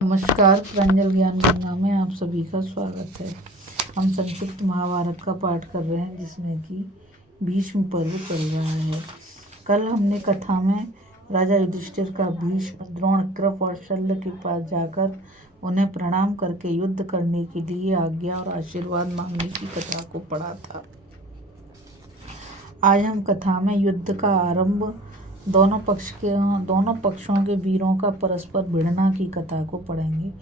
नमस्कार, प्रांजल ज्ञान गंगा में आप सभी का स्वागत है। हम संक्षिप्त महाभारत का पाठ कर रहे हैं जिसमें कि भीष्म पर्व चल रहा है। कल हमने कथा में राजा युधिष्ठिर का भीष्म, द्रोण, कृप और शल्य के पास जाकर उन्हें प्रणाम करके युद्ध करने के लिए आज्ञा और आशीर्वाद मांगने की कथा को पढ़ा था। आज हम कथा में युद्ध का आरंभ, दोनों पक्षों के वीरों का परस्पर भिड़ना की कथा को पढ़ेंगे।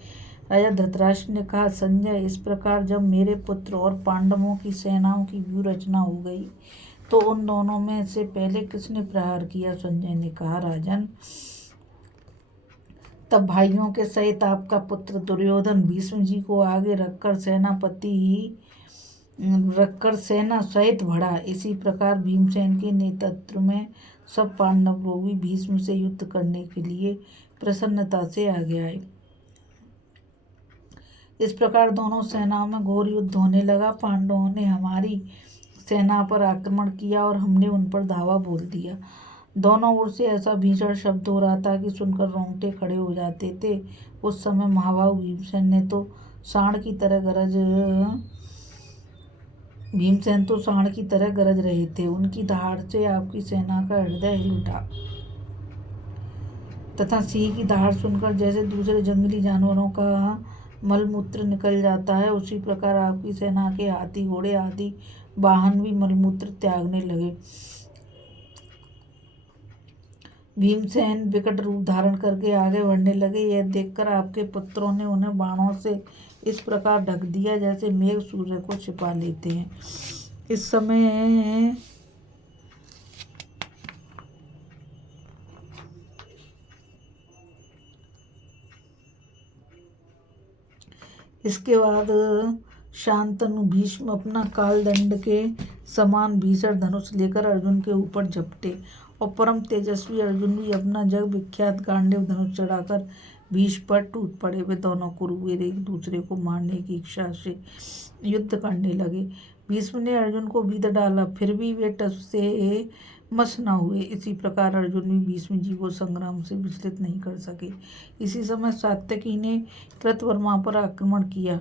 राजा धृतराष्ट्र ने कहा, संजय, इस प्रकार जब मेरे पुत्र और पांडवों की सेनाओं की व्यूह रचना हो गई तो उन दोनों में से पहले किसने प्रहार किया? संजय ने कहा, राजन, तब भाइयों के सहित आपका पुत्र दुर्योधन भीष्म जी को आगे रखकर सेना सहित बढ़ा। इसी प्रकार भीमसेन के नेतृत्व में सब पांडव लोग भी भीष्म से युद्ध करने के लिए प्रसन्नता से आगे आए। इस प्रकार दोनों सेनाओं में घोर युद्ध होने लगा। पांडवों ने हमारी सेना पर आक्रमण किया और हमने उन पर धावा बोल दिया। दोनों ओर से ऐसा भीषण शब्द हो रहा था कि सुनकर रोंगटे खड़े हो जाते थे। उस समय महाबाहु भीमसेन तो सांड की तरह गरज रहे थे। उनकी दहाड़ से आपकी सेना का हृदय हिल उठा तथा सिंह की दहाड़ सुनकर जैसे दूसरे जंगली जानवरों का मलमूत्र निकल जाता है, उसी प्रकार आपकी सेना के हाथी, घोड़े आदि वाहन भी मलमूत्र त्यागने लगे। भीमसेन विकट रूप धारण करके आगे बढ़ने लगे। यह देखकर आपके पुत्रों ने उन्हें बाणों से इस प्रकार ढक दिया जैसे मेघ सूर्य को छिपा लेते हैं। इसके बाद शांतनु भीष्म अपना कालदंड के समान भीषण धनुष लेकर अर्जुन के ऊपर झपटे और परम तेजस्वी अर्जुन भी अपना जग विख्यात गांडीव धनुष चढ़ाकर भीष्म पर टूट पड़े। वे दोनों कुरुवीर एक दूसरे को मारने की इच्छा से युद्ध करने लगे। भीष्म ने अर्जुन को बीध डाला, फिर भी वे टस से मस न हुए। इसी प्रकार अर्जुन भी भीष्म जी को संग्राम से विचलित नहीं कर सके। इसी समय सात्यकी ने कृतवर्मा पर आक्रमण किया।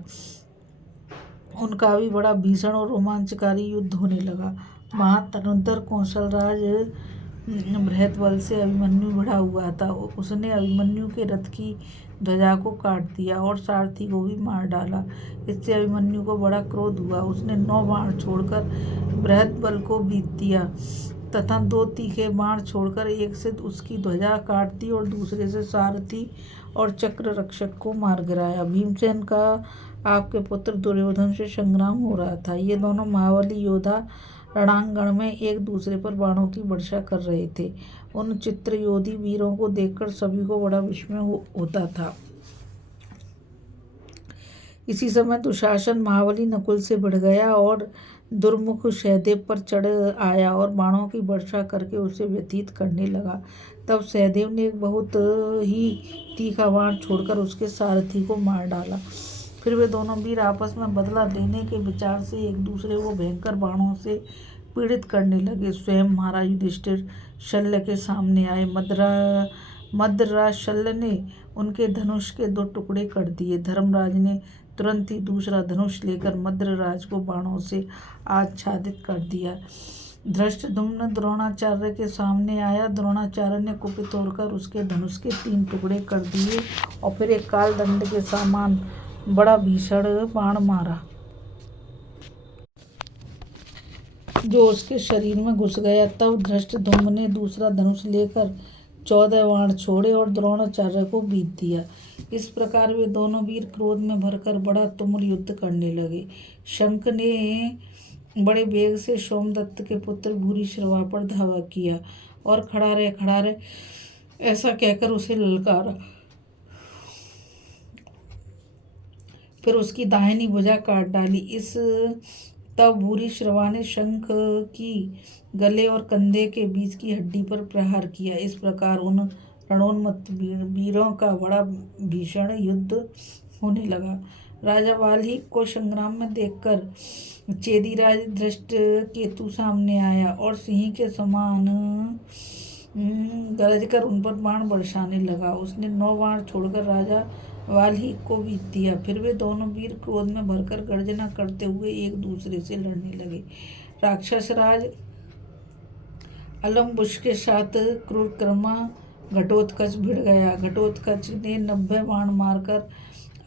उनका भी बड़ा भीषण और रोमांचकारी युद्ध होने लगा। वहाँ धनुर्धर कौशलराज बृहद्बल से अभिमन्यु भिड़ा हुआ था। उसने अभिमन्यु के रथ की ध्वजा को काट दिया और सारथी को भी मार डाला। इससे अभिमन्यु को बड़ा क्रोध हुआ। उसने 9 बाण छोड़कर बृहद्बल को बीत दिया तथा 2 तीखे बाण छोड़कर एक से उसकी ध्वजा काट दी और दूसरे से सारथी और चक्र रक्षक को मार गिराया। भीमसेन का आपके पुत्र दुर्योधन से संग्राम हो रहा था। ये दोनों महाबली योद्धा रणांगण में एक दूसरे पर बाणों की वर्षा कर रहे थे। उन चित्रयोधी वीरों को देखकर सभी को बड़ा विस्मय होता था। इसी समय दुशासन महाबली नकुल से भिड़ गया और दुर्मुख सहदेव पर चढ़ आया और बाणों की वर्षा करके उसे व्यतीत करने लगा। तब सहदेव ने एक बहुत ही तीखा बाण छोड़कर उसके सारथी को मार डाला। फिर वे दोनों वीर आपस में बदला लेने के विचार से एक दूसरे को भयंकर बाणों से पीड़ित करने लगे। स्वयं महाराज युधिष्ठिर शल्य के सामने आए। मद्रराज शल्य ने उनके धनुष के 2 टुकड़े कर दिए। धर्मराज ने तुरंत ही दूसरा धनुष लेकर मद्रराज को बाणों से आच्छादित कर दिया। धृष्टद्युम्न द्रोणाचार्य के सामने आया। द्रोणाचार्य ने कुपित होकर उसके धनुष के 3 टुकड़े कर दिए और फिर एक कालदंड के समान बड़ा भीषण बाण मारा जो उसके शरीर में घुस गया। तब धृष्टद्युम्न ने दूसरा धनुष लेकर 14 बाण छोड़े और द्रोणाचार्य को बीत दिया। इस प्रकार वे दोनों वीर क्रोध में भरकर बड़ा तुमुल युद्ध करने लगे। शंख ने बड़े वेग से सोमदत्त के पुत्र भूरिश्रवा पर धावा किया और खड़ा रहे ऐसा कहकर उसे ललकारा। फिर उसकी दाहिनी भुजा काट डाली। तब भूरिश्रवा ने शंख की गले और कंधे के बीच की हड्डी पर प्रहार किया। इस प्रकार उन रणोन्मत्त वीरों का बड़ा भीषण युद्ध होने लगा। राजा वाल्मीकि को संग्राम में देखकर चेदीराज धृष्टकेतु सामने आया और सिंह के समान गरज कर उन पर बाण बरसाने लगा। उसने 9 बाण छोड़कर राजा वाल ही को बीत दिया। फिर वे दोनों वीर क्रोध में भरकर गर्जना करते हुए एक दूसरे से लड़ने लगे। राक्षस राज अलम्बुश के साथ क्रूरकर्मा घटोत्कच भिड़ गया। घटोत्कच ने 90 बाण मारकर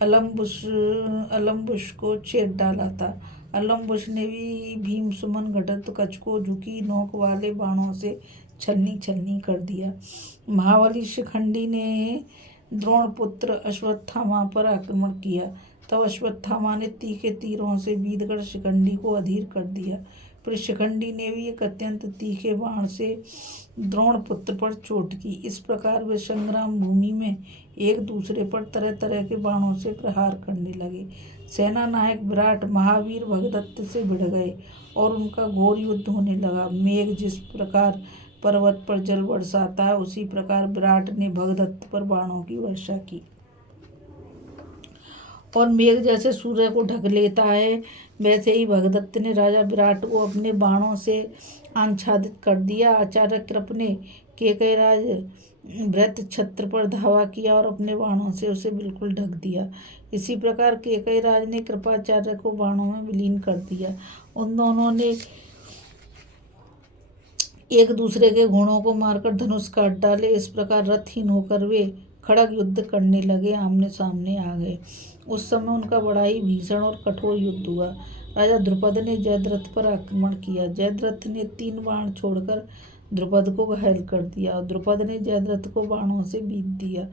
अलम्बुश को छेद डाला था। अलम्बुश ने भी भीम सुमन घटोत्कच को झुकी नोक वाले बाणों से छलनी छलनी कर दिया। महाबली शिखंडी ने द्रोणपुत्र अश्वत्थामा पर आक्रमण किया। तब अश्वत्थामा ने तीखे तीरों से बीधकर शिखंडी को अधीर कर दिया। फिर शिखंडी ने भी एक अत्यंत तीखे बाण से द्रोणपुत्र पर चोट की। इस प्रकार वे संग्राम भूमि में एक दूसरे पर तरह तरह के बाणों से प्रहार करने लगे। सेना नायक विराट महावीर भगदत्त से भिड़ गए और उनका घोर युद्ध होने लगा। मेघ जिस प्रकार पर्वत पर जल बरसाता है, उसी प्रकार विराट ने भगदत्त पर बाणों की वर्षा की। और मेघ जैसे सूर्य को ढक लेता है, वैसे ही भगदत्त ने राजा विराट को अपने बाणों से आच्छादित कर दिया। आचार्य कृप ने केकयराज भृत छत्र पर धावा किया और अपने बाणों से उसे बिल्कुल ढक दिया। इसी प्रकार केकयराज ने कृपाचार्य को बाणों में विलीन कर दिया। उन दोनों ने एक दूसरे के घोड़ों को मारकर धनुष काट डाले। इस प्रकार रथहीन होकर वे खड़ग युद्ध करने लगे, आमने सामने आ गए। उस समय उनका बड़ा ही भीषण और कठोर युद्ध हुआ। राजा द्रुपद ने जयद्रथ पर आक्रमण किया। जयद्रथ ने 3 बाण छोड़कर द्रुपद को घायल कर दिया और द्रुपद ने जयद्रथ को बाणों से बीत दिया।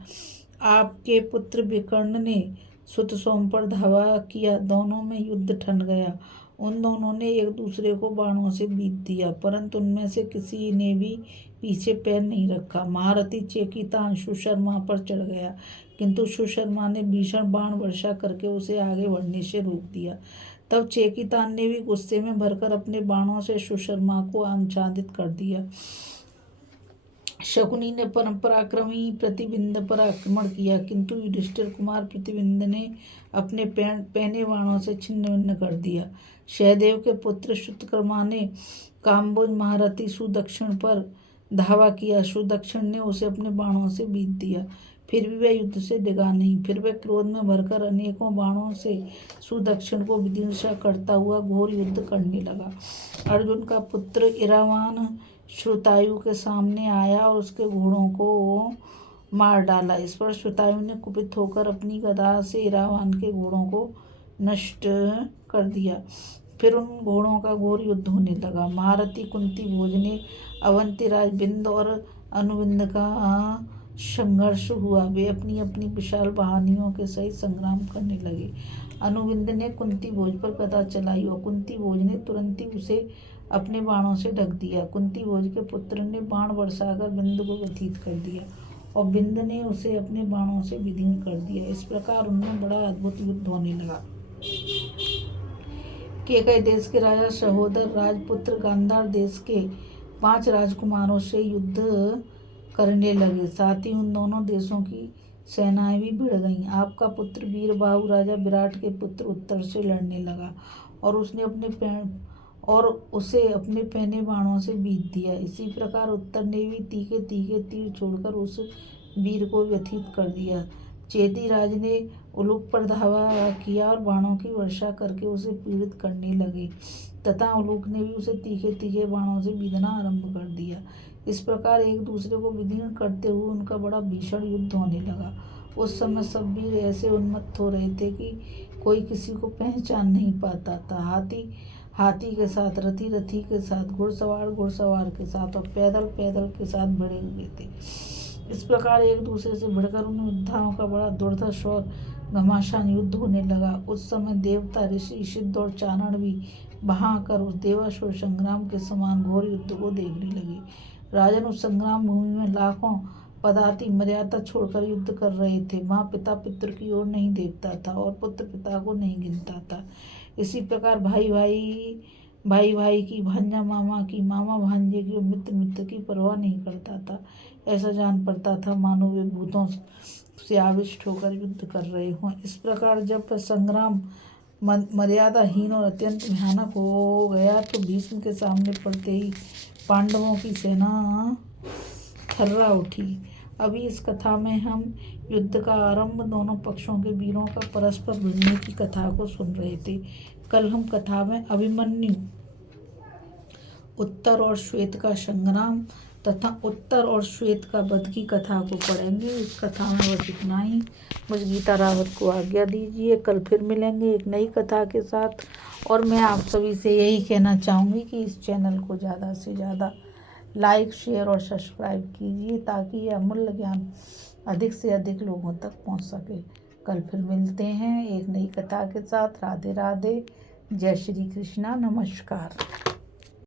आपके पुत्र विकर्ण ने सुत सोम पर धावा किया। दोनों में युद्ध ठन गया। उन दोनों ने एक दूसरे को बाणों से बीत दिया, परंतु उनमें से किसी ने भी पीछे पैर नहीं रखा। महारथी चेकितान सुशर्मा पर चढ़ गया, किंतु सुशर्मा ने भीषण बाण वर्षा करके उसे आगे बढ़ने से रोक दिया। तब चेकितान ने भी गुस्से में भरकर अपने बाणों से सुशर्मा को आच्छादित कर दिया। शकुनी ने परम पराक्रमी प्रतिबिंद पर आक्रमण किया, किंतु युधिष्ठिर कुमार प्रतिबिंद ने अपने पैने बाणों से छिन्न भिन्न कर दिया। सहदेव के पुत्र श्रुतकर्मा ने काम्बोज महारथी सुदक्षिण पर धावा किया। सुदक्षिण ने उसे अपने बाणों से बीत दिया, फिर भी वह युद्ध से डिगा नहीं। फिर वह क्रोध में भरकर अनेकों बाणों से सुदक्षिण को विदिशा करता हुआ घोर युद्ध करने लगा। अर्जुन का पुत्र इरावान श्रुतायु के सामने आया और उसके घोड़ों को मार डाला। इस पर श्रुतायु ने कुपित होकर अपनी गदा से इरावान के घोड़ों को नष्ट कर दिया। फिर उन घोड़ों का घोर युद्ध होने लगा। महारथी कुंती भोज ने अवंतीराज बिंद और अनुबिंद का संघर्ष हुआ। वे अपनी अपनी विशाल वाहिनियों के सहित संग्राम करने लगे। अनुबिंद ने कुंती भोज पर गदा चलाई और कुंती भोज ने तुरंत ही उसे अपने बाणों से ढक दिया। कुंती भोज के पुत्र ने बाण बरसाकर बिंद को व्यथित कर दिया और बिंद ने उसे अपने बाणों से विदीर्ण कर दिया। इस प्रकार उनमें बड़ा अद्भुत युद्ध होने लगा। केकय देश के राजा सहोदर राजपुत्र गांधार देश के 5 राजकुमारों से युद्ध करने लगे। साथ ही उन दोनों देशों की सेनाएं भी भिड़ गईं। आपका पुत्र वीरबाहु राजा विराट के पुत्र उत्तर से लड़ने लगा और उसे अपने पैने बाणों से बीत दिया। इसी प्रकार उत्तर ने भी तीखे तीखे तीर छोड़कर उस वीर को व्यथित कर दिया। चेदी राज ने उलूक पर धावा किया और बाणों की वर्षा करके उसे पीड़ित करने लगे, तथा उलूक ने भी उसे तीखे तीखे बाणों से बीधना आरंभ कर दिया। इस प्रकार एक दूसरे को विदीर्ण करते हुए उनका बड़ा भीषण युद्ध होने लगा। उस समय सब वीर ऐसे उन्मत्त हो रहे थे कि कोई किसी को पहचान नहीं पाता था। हाथी हाथी के साथ, रथी रथी के साथ, घुड़सवार के साथ और पैदल के साथ भिड़े हुए थे। इस प्रकार एक दूसरे से भिड़कर उन योद्धाओं का बड़ा दुर्धर्ष और घमासान युद्ध होने लगा। उस समय देवता, ऋषि, सिद्ध और चारण भी वहां आकर उस देवासुर संग्राम के समान घोर युद्ध को देखने लगे। राजन उस संग्राम भूमि में लाखों पदाति मर्यादा छोड़कर युद्ध कर रहे थे। वहाँ पिता पुत्र की ओर नहीं देखता था और पुत्र पिता को नहीं गिनता था। इसी प्रकार भाई भाई की, भांजा मामा की, मामा भांजे की और मित्र मित्र की परवाह नहीं करता था। ऐसा जान पड़ता था मानो वे भूतों से आविष्ट होकर युद्ध कर रहे हों। इस प्रकार जब संग्राम मर्यादाहीन और अत्यंत भयानक हो गया तो भीष्म के सामने पड़ते ही पांडवों की सेना थर्रा उठी। अभी इस कथा में हम युद्ध का आरंभ, दोनों पक्षों के वीरों का परस्पर भिड़ने की कथा को सुन रहे थे। कल हम कथा में अभिमन्यु, उत्तर और श्वेत का संग्राम तथा उत्तर और श्वेत का वध की कथा को पढ़ेंगे। इस कथा में बस इतना ही। मुझ गीता रावत को आज्ञा दीजिए। कल फिर मिलेंगे एक नई कथा के साथ। और मैं आप सभी से यही कहना चाहूँगी कि इस चैनल को ज़्यादा से ज़्यादा लाइक, शेयर और सब्सक्राइब कीजिए ताकि यह अमूल्य ज्ञान अधिक से अधिक लोगों तक पहुंच सके। कल फिर मिलते हैं एक नई कथा के साथ। राधे राधे। जय श्री कृष्णा। नमस्कार।